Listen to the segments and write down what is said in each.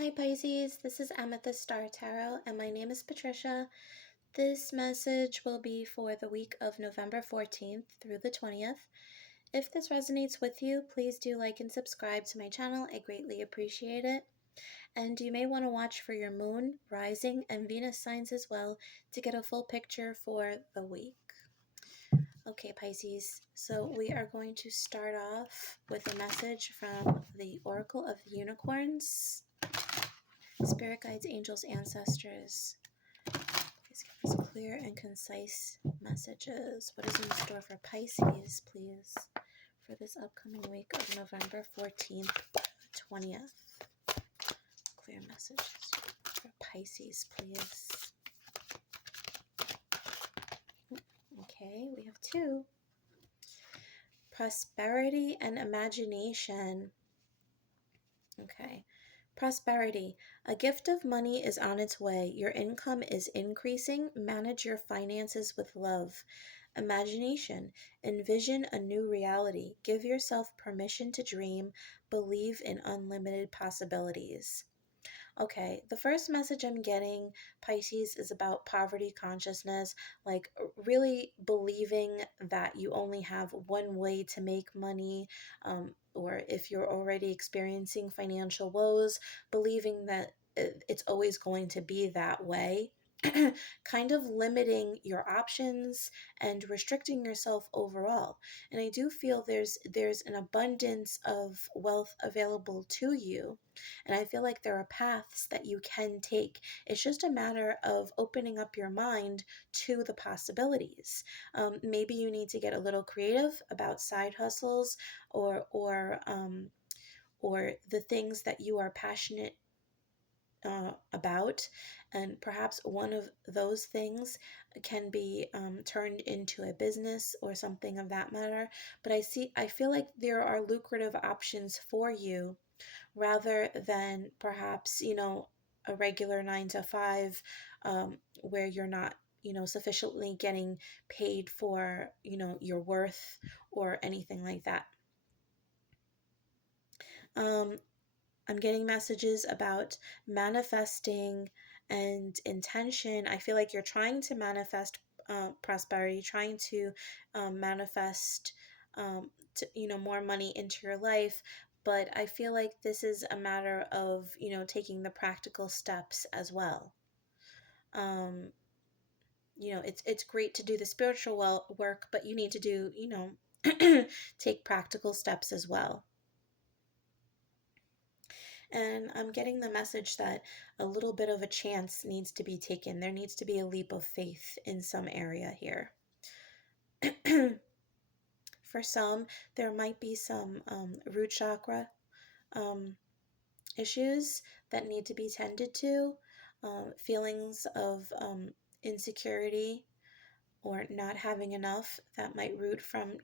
Hi Pisces, this is Amethyst Star Tarot and my name is Patricia. This message will be for the week of November 14th through the 20th. If this resonates with you, please do like and subscribe to my channel. I greatly appreciate it. And you may want to watch for your moon, rising, and Venus signs as well to get a full picture for the week. Okay, Pisces, so we are going to start off with a message from the Oracle of the Unicorns. Spirit guides, angels, ancestors. Please give us clear and concise messages. What is in store for Pisces, please, for this upcoming week of November 14th, 20th? Clear messages for Pisces, please. Okay, we have two. Prosperity and imagination. Okay. Prosperity. A gift of money is on its way. Your income is increasing. Manage your finances with love. Imagination. Envision a new reality. Give yourself permission to dream. Believe in unlimited possibilities. Okay, the first message I'm getting, Pisces, is about poverty consciousness, like really believing that you only have one way to make money, or if you're already experiencing financial woes, believing that it's always going to be that way. Kind of limiting your options and restricting yourself overall. And I do feel there's an abundance of wealth available to you, and I feel like there are paths that you can take. It's just a matter of opening up your mind to the possibilities. Maybe you need to get a little creative about side hustles or the things that you are passionate about, and perhaps one of those things can be turned into a business or something of that matter. But I feel like there are lucrative options for you rather than perhaps, a regular 9 to 5, where you're not, sufficiently getting paid for, your worth or anything like that. Um, I'm getting messages about manifesting and intention. I feel like you're trying to manifest prosperity, trying to manifest more money into your life. But I feel like this is a matter of, taking the practical steps as well. It's great to do the spiritual work, but you need to do, take practical steps as well. And I'm getting the message that a little bit of a chance needs to be taken. There needs to be a leap of faith in some area here. For some, there might be some root chakra issues that need to be tended to, feelings of insecurity or not having enough that might root from,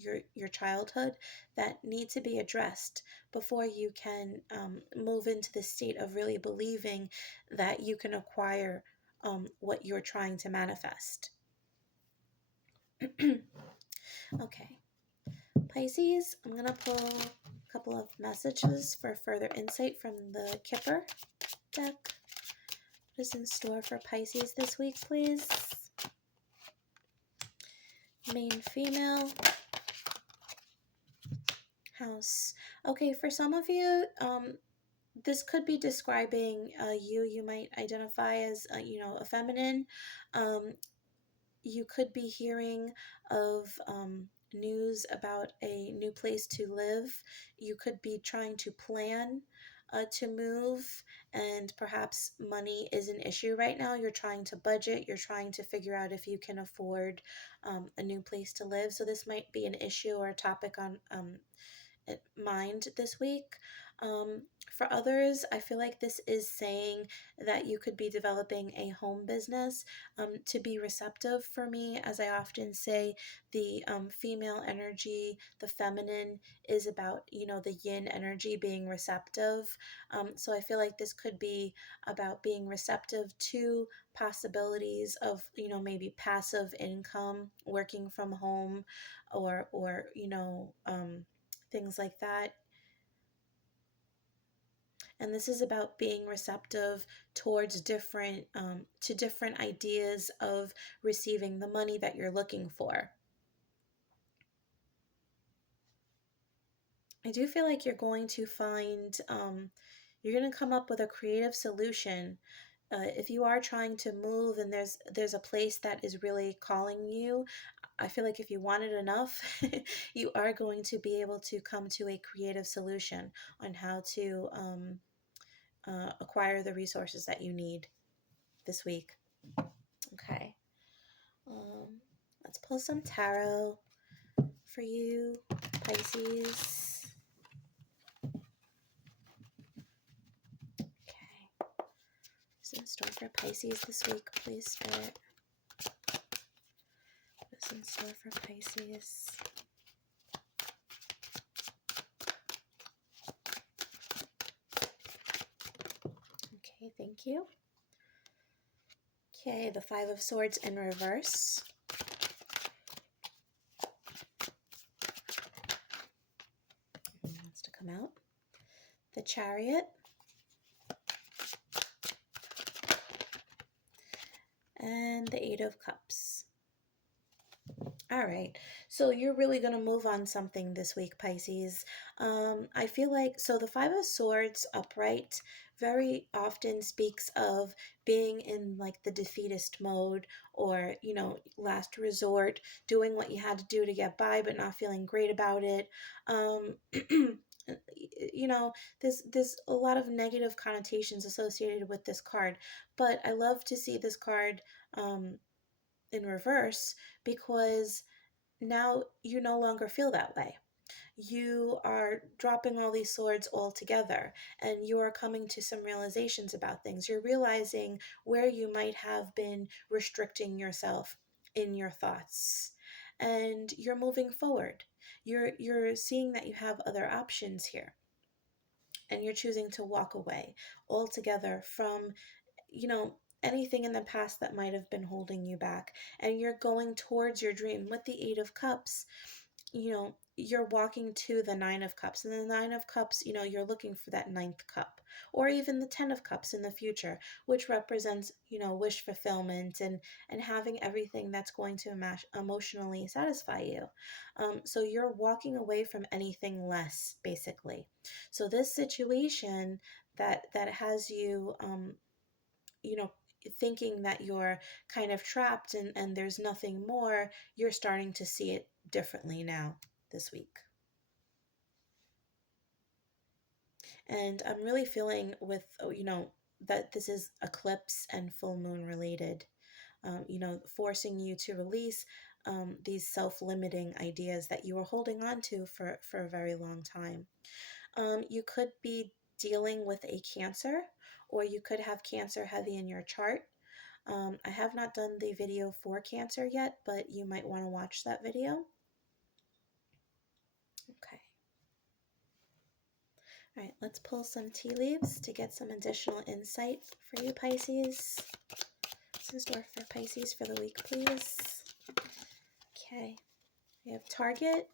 your childhood, that need to be addressed before you can move into the state of really believing that you can acquire what you're trying to manifest. Okay, Pisces, I'm going to pull a couple of messages for further insight from the Kipper deck. What is in store for Pisces this week, please? Main female house. Okay, for some of you, this could be describing you might identify as a feminine. You could be hearing of news about a new place to live. You could be trying to plan to move, and perhaps money is an issue right now. You're trying to budget, you're trying to figure out if you can afford a new place to live. So this might be an issue or a topic on mind this week. For others, I feel like this is saying that you could be developing a home business. To be receptive, for me, as I often say, the female energy, the feminine, is about, the yin energy being receptive. So I feel like this could be about being receptive to possibilities of, maybe passive income, working from home, or things like that. And this is about being receptive towards different ideas of receiving the money that you're looking for. I do feel like you're going to come up with a creative solution. If you are trying to move and there's a place that is really calling you, I feel like if you want it enough, you are going to be able to come to a creative solution on how to acquire the resources that you need this week. Okay. Um, let's pull some tarot for you, Pisces. Okay. What's in store for Pisces this week, please, Spirit? What's in store for Pisces? Okay, thank you. Okay, the Five of Swords in reverse. Wants to come out. The Chariot. And the Eight of Cups. All right, so you're really going to move on something this week, Pisces. I feel like, so the Five of Swords upright very often speaks of being in like the defeatist mode, or, last resort, doing what you had to do to get by, but not feeling great about it. You know, there's a lot of negative connotations associated with this card, but I love to see this card in reverse, because now you no longer feel that way. You are dropping all these swords all together, and you are coming to some realizations about things. You're realizing where you might have been restricting yourself in your thoughts, and you're moving forward. You're seeing that you have other options here, and you're choosing to walk away altogether from, anything in the past that might have been holding you back, and you're going towards your dream. With the Eight of Cups, you're walking to the Nine of Cups, and the Nine of Cups, you're looking for that ninth cup, or even the Ten of Cups in the future, which represents, wish fulfillment, and having everything that's going to emotionally satisfy you. So you're walking away from anything less, basically. So this situation that has you, you know, thinking that you're kind of trapped, and there's nothing more, you're starting to see it differently now this week. And I'm really feeling with, that this is eclipse and full moon related, forcing you to release these self-limiting ideas that you were holding on to for a very long time. You could be dealing with a Cancer, or you could have Cancer heavy in your chart. I have not done the video for Cancer yet, but you might want to watch that video. Okay. All right, let's pull some tea leaves to get some additional insight for you, Pisces. What's in store for Pisces for the week, please? Okay. We have Target,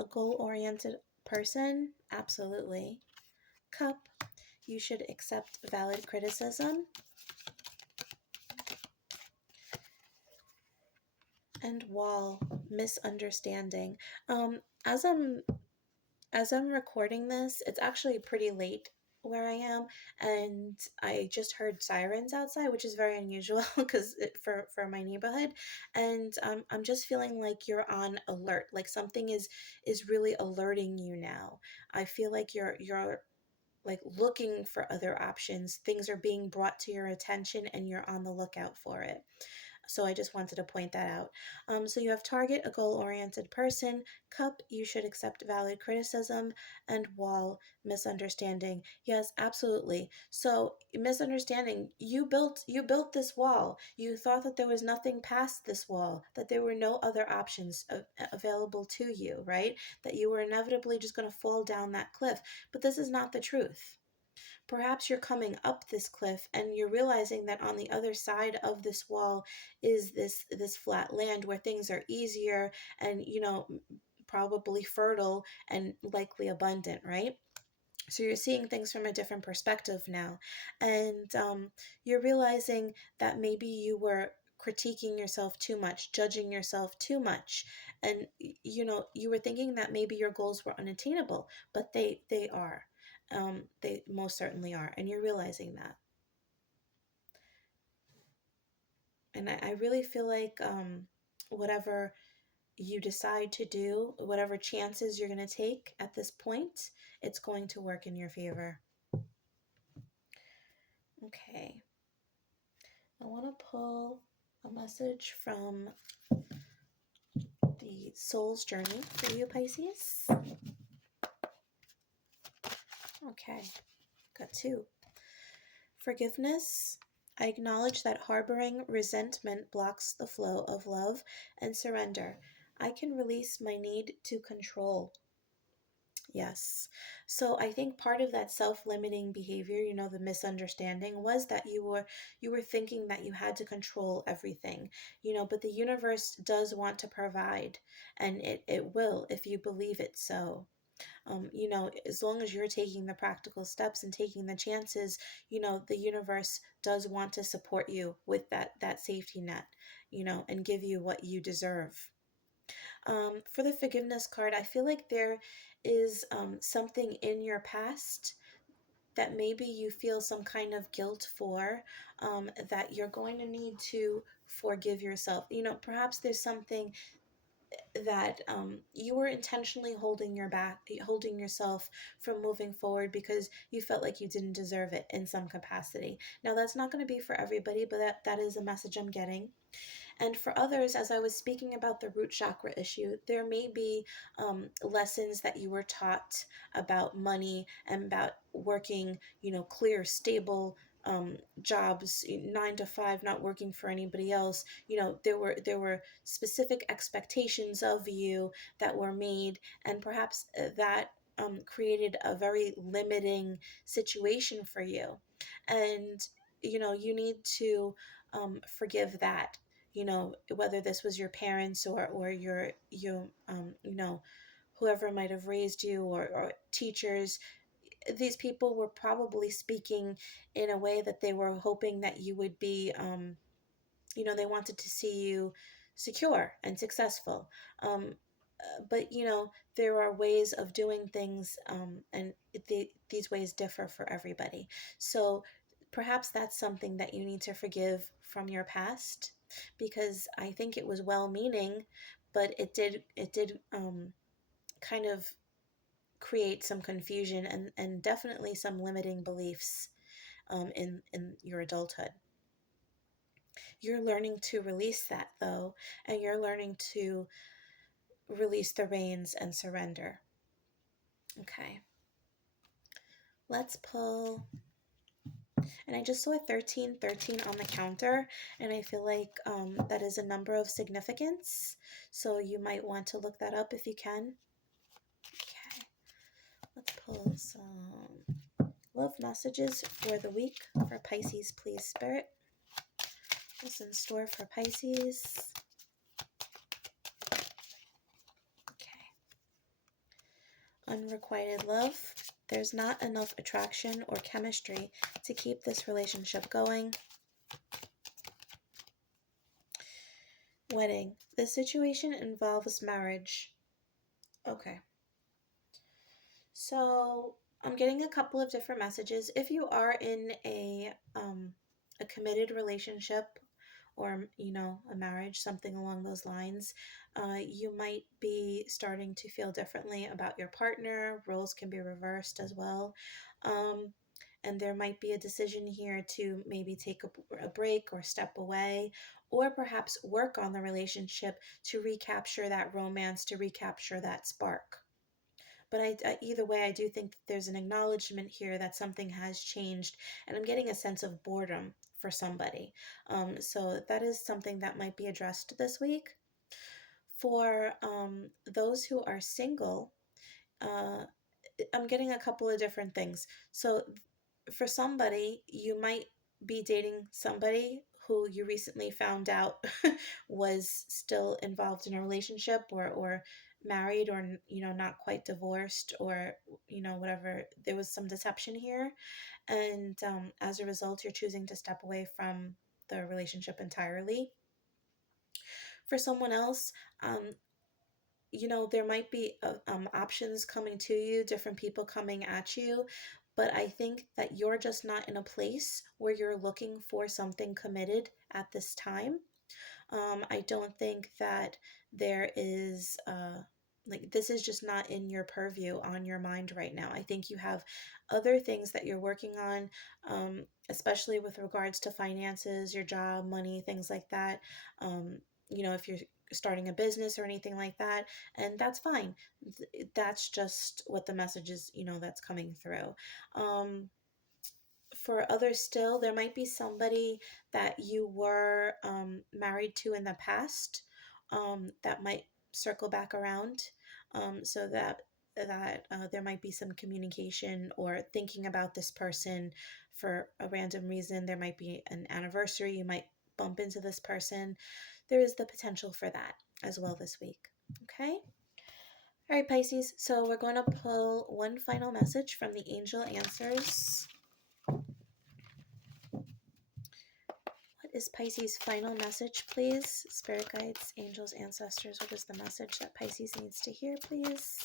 a goal-oriented person. Absolutely. Cup, you should accept valid criticism. And Wall, misunderstanding. As I'm recording this, it's actually pretty late where I am, and I just heard sirens outside, which is very unusual because for my neighborhood, and I'm just feeling like you're on alert, like something is really alerting you now. I feel like you're like looking for other options. Things are being brought to your attention, and you're on the lookout for it. So I just wanted to point that out. So you have Target, a goal-oriented person. Cup, you should accept valid criticism. And Wall, misunderstanding. Yes, absolutely. So misunderstanding. You built this wall. You thought that there was nothing past this wall, that there were no other options available to you, right? That you were inevitably just going to fall down that cliff. But this is not the truth. Perhaps you're coming up this cliff, and you're realizing that on the other side of this wall is this flat land where things are easier, and probably fertile and likely abundant, right? So you're seeing things from a different perspective now. And you're realizing that maybe you were critiquing yourself too much, judging yourself too much. And, you were thinking that maybe your goals were unattainable, but they are. They most certainly are. And you're realizing that. And I really feel like whatever you decide to do, whatever chances you're going to take at this point, it's going to work in your favor. Okay. I want to pull a message from the soul's journey for you, Pisces. Okay, got two. Forgiveness. I acknowledge that harboring resentment blocks the flow of love and surrender. I can release my need to control. Yes. So I think part of that self-limiting behavior, the misunderstanding was that you were thinking that you had to control everything, but the universe does want to provide, and it will if you believe it so. As long as you're taking the practical steps and taking the chances, the universe does want to support you with that safety net, and give you what you deserve. For the forgiveness card, I feel like there is something in your past that maybe you feel some kind of guilt for, that you're going to need to forgive yourself. Perhaps there's something that you were intentionally holding yourself from moving forward because you felt like you didn't deserve it in some capacity. Now, that's not going to be for everybody, but that is a message I'm getting. And for others, as I was speaking about the root chakra issue, there may be lessons that you were taught about money and about working, clear, stable jobs, 9 to 5, not working for anybody else. There were specific expectations of you that were made, and perhaps that created a very limiting situation for you. And you need to forgive that, whether this was your parents or whoever might have raised you, or teachers. These people were probably speaking in a way that they were hoping that you would be, they wanted to see you secure and successful. But there are ways of doing things, and these ways differ for everybody. So perhaps that's something that you need to forgive from your past, because I think it was well meaning, but it did kind of create some confusion, and definitely some limiting beliefs in your adulthood. You're learning to release that, though, and you're learning to release the reins and surrender. Okay. Let's pull. And I just saw 1313 on the counter, and I feel like that is a number of significance. So you might want to look that up if you can. Okay. Let's pull some love messages for the week for Pisces, please, Spirit. What's in store for Pisces? Unrequited love. There's not enough attraction or chemistry to keep this relationship going. Wedding. The situation involves marriage. Okay. So I'm getting a couple of different messages. If you are in a committed relationship, or a marriage, something along those lines, you might be starting to feel differently about your partner. Roles can be reversed as well. And there might be a decision here to maybe take a break or step away, or perhaps work on the relationship to recapture that romance, to recapture that spark. But either way, I do think that there's an acknowledgement here that something has changed, and I'm getting a sense of boredom for somebody. So that is something that might be addressed this week. For those who are single, uh, I'm getting a couple of different things. So for somebody, you might be dating somebody who you recently found out was still involved in a relationship, or married or, not quite divorced, or, whatever. There was some deception here. And as a result, you're choosing to step away from the relationship entirely. For someone else, um, there might be options coming to you, different people coming at you, but I think that you're just not in a place where you're looking for something committed at this time. I don't think that there is, like, this is just not in your purview on your mind right now. I think you have other things that you're working on, especially with regards to finances, your job, money, things like that. If you're starting a business or anything like that, and that's fine. That's just what the message is, that's coming through. For others still, there might be somebody that you were married to in the past, that might circle back around, so that there might be some communication or thinking about this person for a random reason. There might be an anniversary, you might bump into this person. There is the potential for that as well this week. Okay. All right, Pisces. So we're going to pull one final message from the angel answers. What is Pisces' final message, please? Spirit guides, angels, ancestors, what is the message that Pisces needs to hear, please?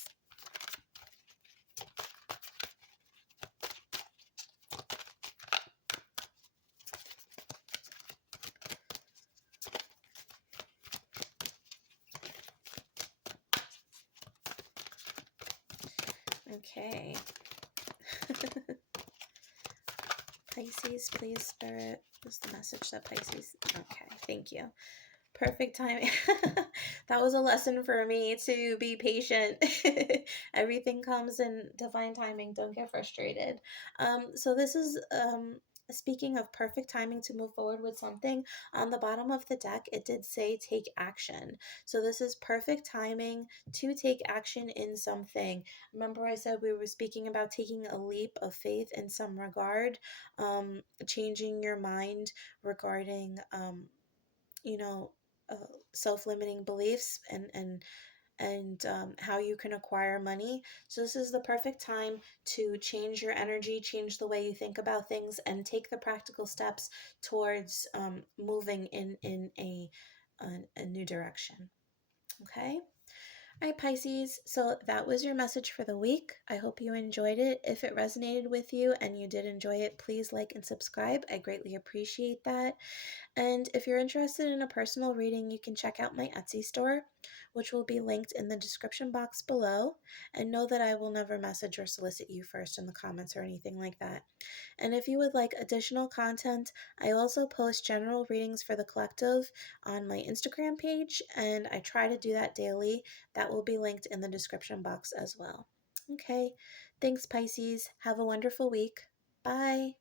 Okay. Pisces, please, Spirit. What's the message that Pisces... Okay, thank you. Perfect timing. That was a lesson for me to be patient. Everything comes in divine timing. Don't get frustrated. So this is speaking of perfect timing to move forward with something. On the bottom of the deck, it did say take action. So this is perfect timing to take action in something. Remember I said we were speaking about taking a leap of faith in some regard, changing your mind regarding you know, uh, self-limiting beliefs, and how you can acquire money. So this is the perfect time to change your energy, change the way you think about things, and take the practical steps towards moving in a new direction. Okay. All right, Pisces. So that was your message for the week. I hope you enjoyed it. If it resonated with you and you did enjoy it, please like and subscribe. I greatly appreciate that. And if you're interested in a personal reading, you can check out my Etsy store, which will be linked in the description box below. And know that I will never message or solicit you first in the comments or anything like that. And if you would like additional content, I also post general readings for the collective on my Instagram page, and I try to do that daily. That will be linked in the description box as well. Okay, thanks, Pisces. Have a wonderful week. Bye.